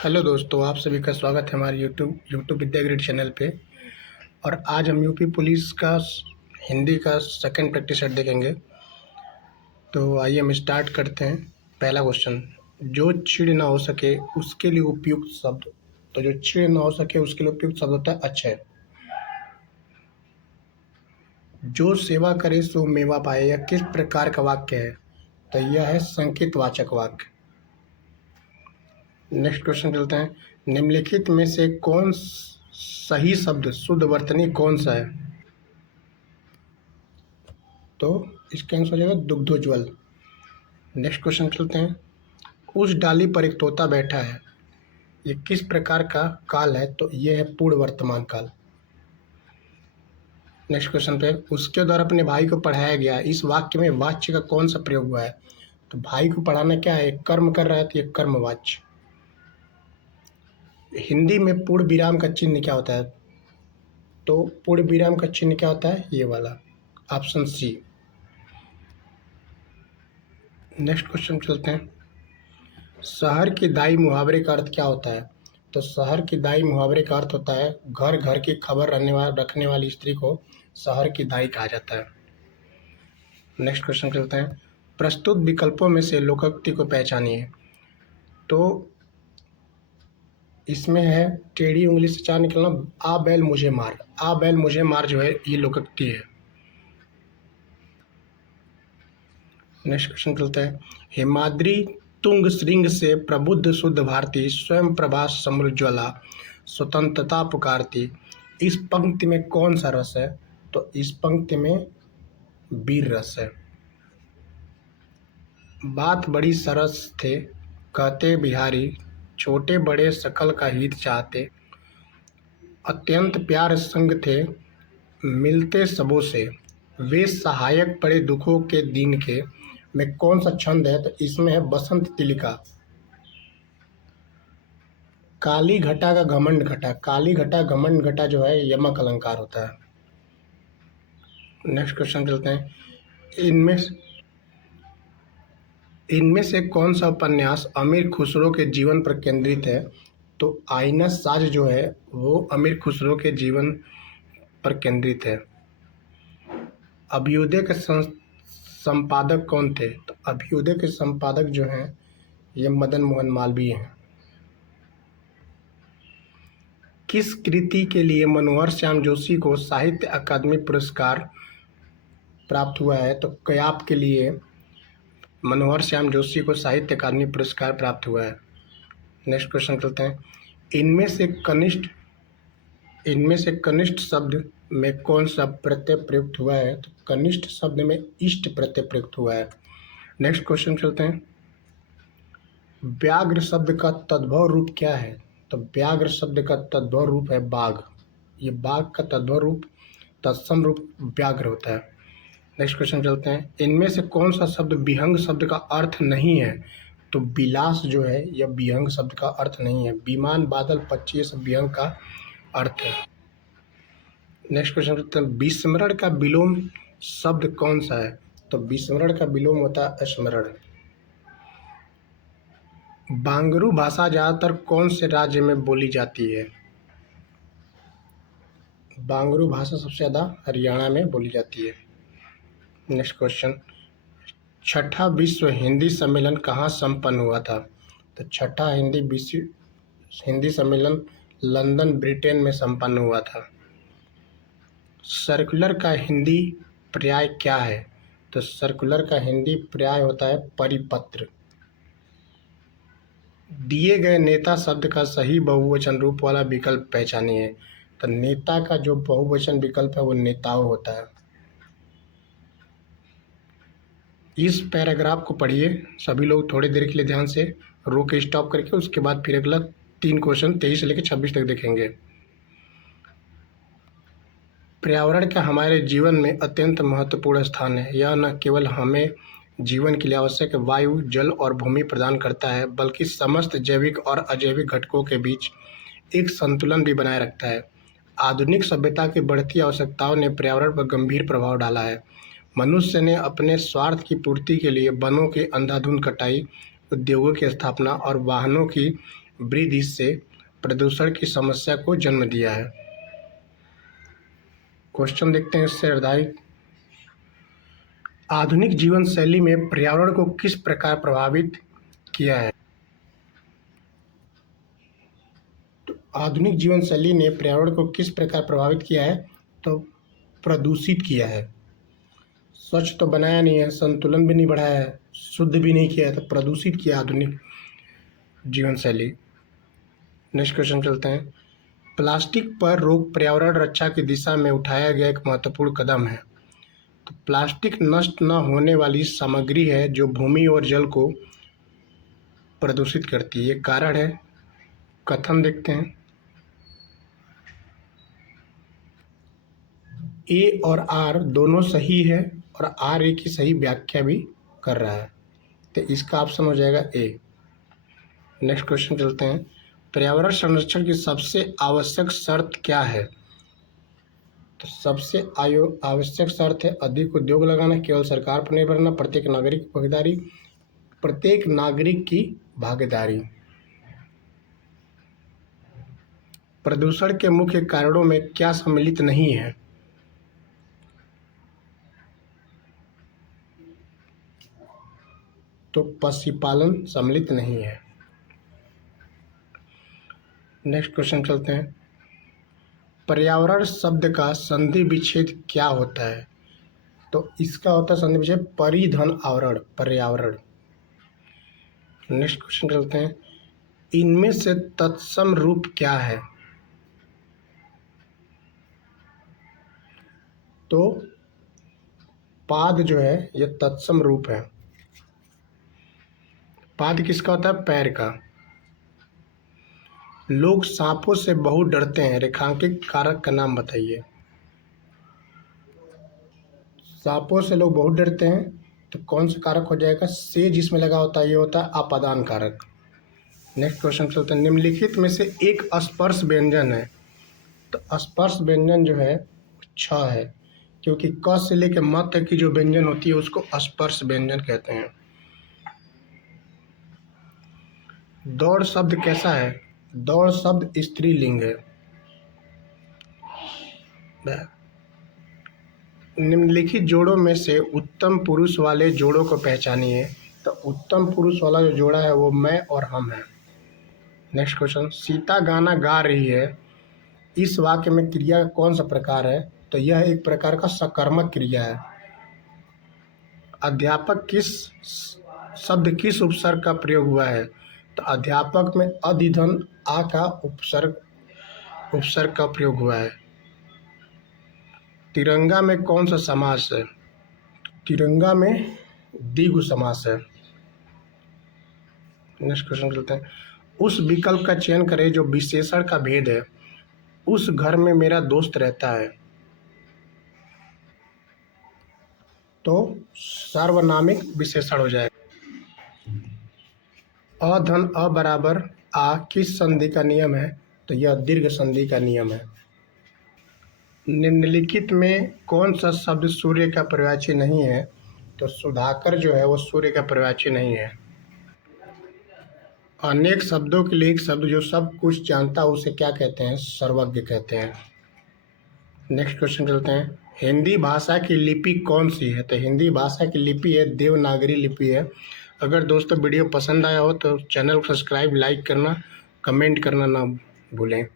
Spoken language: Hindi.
हेलो दोस्तों, आप सभी का स्वागत है हमारे यूट्यूब विद्या ग्रिड चैनल पे। और आज हम यूपी पुलिस का हिंदी का सेकंड प्रैक्टिस सेट देखेंगे। तो आइए हम स्टार्ट करते हैं। पहला क्वेश्चन, जो छिड़ ना हो सके उसके लिए उपयुक्त शब्द। तो जो छिड़ ना हो सके उसके लिए उपयुक्त शब्द होता है अक्षय। जो सेवा करे सो मेवा पाए, यह किस प्रकार का वाक्य है? तो यह है संकेत वाचक वाक्य। नेक्स्ट क्वेश्चन चलते हैं। निम्नलिखित में से कौन सही शब्द शुद्ध वर्तनी कौन सा है? तो इसका आंसर हो जाएगा दुग्धोज्वल। नेक्स्ट क्वेश्चन चलते हैं। उस डाली पर एक तोता बैठा है, ये किस प्रकार का काल है? तो ये है पूर्ण वर्तमान काल। नेक्स्ट क्वेश्चन पे, उसके द्वारा अपने भाई को पढ़ाया गया, इस वाक्य में वाच्य का कौन सा प्रयोग हुआ है? तो भाई को पढ़ाना क्या है? एक कर्म कर रहा है, तो ये कर्मवाच्य। हिंदी में पूर्ण विराम का चिन्ह क्या होता है? तो पूर्ण विराम का चिन्ह क्या होता है? ये वाला, ऑप्शन सी। नेक्स्ट क्वेश्चन चलते हैं। शहर की दाई मुहावरे का अर्थ क्या होता है? तो शहर की दाई मुहावरे का अर्थ होता है घर घर की खबर रखने वाली स्त्री को शहर की दाई कहा जाता है। नेक्स्ट क्वेश्चन चलते हैं। प्रस्तुत विकल्पों में से लोकोक्ति को पहचानिए। तो इसमें है टेढ़ी उंगली से चार निकलना, आ बैल मुझे मार। आ बैल मुझे मार जो है ये लोकोक्ति है। नेक्स्ट क्वेश्चन चलता है। हिमाद्री तुंग श्रृंग से प्रबुद्ध शुद्ध भारती, स्वयं प्रभा समृज्वला, स्वतंत्रता पुकारती, इस पंक्ति में कौन सा रस है? तो इस पंक्ति में वीर रस है। बात बड़ी सरस थे कहते बिहारी, छोटे बड़े सकल का हित चाहते, अत्यंत प्यार संग थे मिलते सबों से, वे सहायक पड़े दुखों के दिन के, में कौन सा छंद है? तो इसमें है बसंत तिलिका। काली घटा का घमंड घटा, काली घटा घमंड घटा जो है यमक अलंकार होता है। नेक्स्ट क्वेश्चन चलते हैं। इनमें से कौन सा उपन्यास अमीर खुसरो के जीवन पर केंद्रित है? तो आईना साज जो है वो अमीर खुसरो के जीवन पर केंद्रित है। अभ्युदय के संपादक कौन थे? तो अभ्युदय के संपादक जो हैं ये मदन मोहन मालवीय हैं। किस कृति के लिए मनोहर श्याम जोशी को साहित्य अकादमी पुरस्कार प्राप्त हुआ है? तो कयाप के लिए मनोहर श्याम जोशी को साहित्य अकादमी पुरस्कार प्राप्त हुआ है। नेक्स्ट क्वेश्चन चलते हैं। इनमें से कनिष्ठ शब्द में कौन सा प्रत्यय प्रयुक्त हुआ है? तो कनिष्ठ शब्द में इष्ट प्रत्यय प्रयुक्त हुआ है। नेक्स्ट क्वेश्चन चलते हैं। व्याघ्र शब्द का तद्भव रूप क्या है? तो व्याघ्र शब्द का तद्भव रूप है बाघ। ये बाघ का तद्भव रूप तत्सम रूप व्याघ्र होता है। नेक्स्ट क्वेश्चन चलते हैं। इनमें से कौन सा शब्द विहंग शब्द का अर्थ नहीं है? तो विलास जो है यह विहंग शब्द का अर्थ नहीं है। विमान बादल पक्षी ये सब विहंग का अर्थ है। नेक्स्ट क्वेश्चन चलते हैं। विस्मरण का विलोम शब्द कौन सा है? तो विस्मरण का विलोम होता है स्मरण। बांगरू भाषा ज़्यादातर कौन से राज्य में बोली जाती है? बांगरू भाषा सबसे ज़्यादा हरियाणा में बोली जाती है। Next question. छठा विश्व हिंदी सम्मेलन कहाँ संपन्न हुआ था? तो छठा हिंदी सम्मेलन लंदन ब्रिटेन में संपन्न हुआ था। सर्कुलर का हिंदी पर्याय क्या है? तो सर्कुलर का हिंदी पर्याय होता है परिपत्र। दिए गए नेता शब्द का सही बहुवचन रूप वाला विकल्प पहचानिए। तो नेता का जो बहुवचन विकल्प है वो नेताओं होता है। इस पैराग्राफ को पढ़िए सभी लोग थोड़ी देर के लिए ध्यान से, रोक के स्टॉप करके, उसके बाद फिर अगला 3 क्वेश्चन 23 से लेकर 26 तक देखेंगे। पर्यावरण का हमारे जीवन में अत्यंत महत्वपूर्ण स्थान है। यह न केवल हमें जीवन के लिए आवश्यक वायु, जल और भूमि प्रदान करता है, बल्कि समस्त जैविक और अजैविक घटकों के बीच एक संतुलन भी बनाए रखता है। आधुनिक सभ्यता की बढ़ती आवश्यकताओं ने पर्यावरण पर गंभीर प्रभाव डाला है। मनुष्य ने अपने स्वार्थ की पूर्ति के लिए वनों की अंधाधुंध कटाई, उद्योगों की स्थापना और वाहनों की वृद्धि से प्रदूषण की समस्या को जन्म दिया है। क्वेश्चन देखते हैं इससे आधारित। आधुनिक जीवन शैली में पर्यावरण को किस प्रकार प्रभावित किया है? तो आधुनिक जीवन शैली ने पर्यावरण को किस प्रकार प्रभावित किया है? तो प्रदूषित किया है। स्वच्छ तो बनाया नहीं है, संतुलन भी नहीं बढ़ाया है, शुद्ध भी नहीं किया है, तो प्रदूषित किया आधुनिक जीवन शैली। नेक्स्ट क्वेश्चन चलते हैं। प्लास्टिक पर रोक पर्यावरण रक्षा की दिशा में उठाया गया एक महत्वपूर्ण कदम है। तो प्लास्टिक नष्ट न होने वाली सामग्री है जो भूमि और जल को प्रदूषित करती है। ये कारण है। कथन देखते हैं। ए और आर दोनों सही है और आर ए की सही व्याख्या भी कर रहा है, तो इसका ऑप्शन हो जाएगा ए। नेक्स्ट क्वेश्चन चलते हैं। पर्यावरण संरक्षण की सबसे आवश्यक शर्त क्या है? तो सबसे आवश्यक शर्त है अधिक उद्योग लगाना, केवल सरकार पर निर्भर रहना, प्रत्येक नागरिक की भागीदारी। प्रदूषण के मुख्य कारणों में क्या सम्मिलित नहीं है? तो पशुपालन सम्मिलित नहीं है। नेक्स्ट क्वेश्चन चलते हैं। पर्यावरण शब्द का संधि विच्छेद क्या होता है? तो इसका होता है संधि विच्छेद परिधन आवरण, पर्यावरण। नेक्स्ट क्वेश्चन चलते हैं। इनमें से तत्सम रूप क्या है? तो पाद जो है ये तत्सम रूप है। पाद किसका होता है? पैर का। लोग सांपों से बहुत डरते हैं, रेखांकित कारक का नाम बताइए। सांपों से लोग बहुत डरते हैं, तो कौन सा कारक हो जाएगा? से जिसमें लगा होता है ये होता है अपादान कारक। नेक्स्ट क्वेश्चन चलते हैं। निम्नलिखित में से एक स्पर्श व्यंजन है। तो स्पर्श व्यंजन जो है छ है, क्योंकि क से लेकर म तक की जो व्यंजन होती है उसको स्पर्श व्यंजन कहते हैं। दौड़ शब्द कैसा है? दौड़ शब्द स्त्रीलिंग है। निम्नलिखित जोड़ों में से उत्तम पुरुष वाले जोड़ों को पहचानिए। तो उत्तम पुरुष वाला जो जोड़ा है वो मैं और हम है। Next question. सीता गाना गा रही है, इस वाक्य में क्रिया का कौन सा प्रकार है? तो यह एक प्रकार का सकर्मक क्रिया है। अध्यापक शब्द किस उपसर्ग का प्रयोग हुआ है? तो अध्यापक में अधिधन आ का उपसर्ग का प्रयोग हुआ है। तिरंगा में कौन सा समास है? तिरंगा में द्विगु समास है। नेक्स्ट क्वेश्चन चलते हैं। उस विकल्प का चयन करें जो विशेषण का भेद है। उस घर में मेरा दोस्त रहता है। तो सार्वनामिक विशेषण हो जाएगा। अधन अ बराबर आ किस संधि का नियम है? तो यह दीर्घ संधि का नियम है। निम्नलिखित में कौन सा शब्द सूर्य का पर्यायवाची नहीं है? तो सुधाकर जो है वो सूर्य का पर्यायवाची नहीं है। अनेक शब्दों के लिए एक शब्द जो सब कुछ जानता है उसे क्या कहते हैं? सर्वज्ञ कहते हैं। नेक्स्ट क्वेश्चन चलते हैं। हिंदी भाषा की लिपि कौन सी है? तो हिंदी भाषा की लिपि है देवनागरी लिपि है। अगर दोस्तों वीडियो पसंद आया हो तो चैनल को सब्सक्राइब, लाइक करना, कमेंट करना ना भूलें।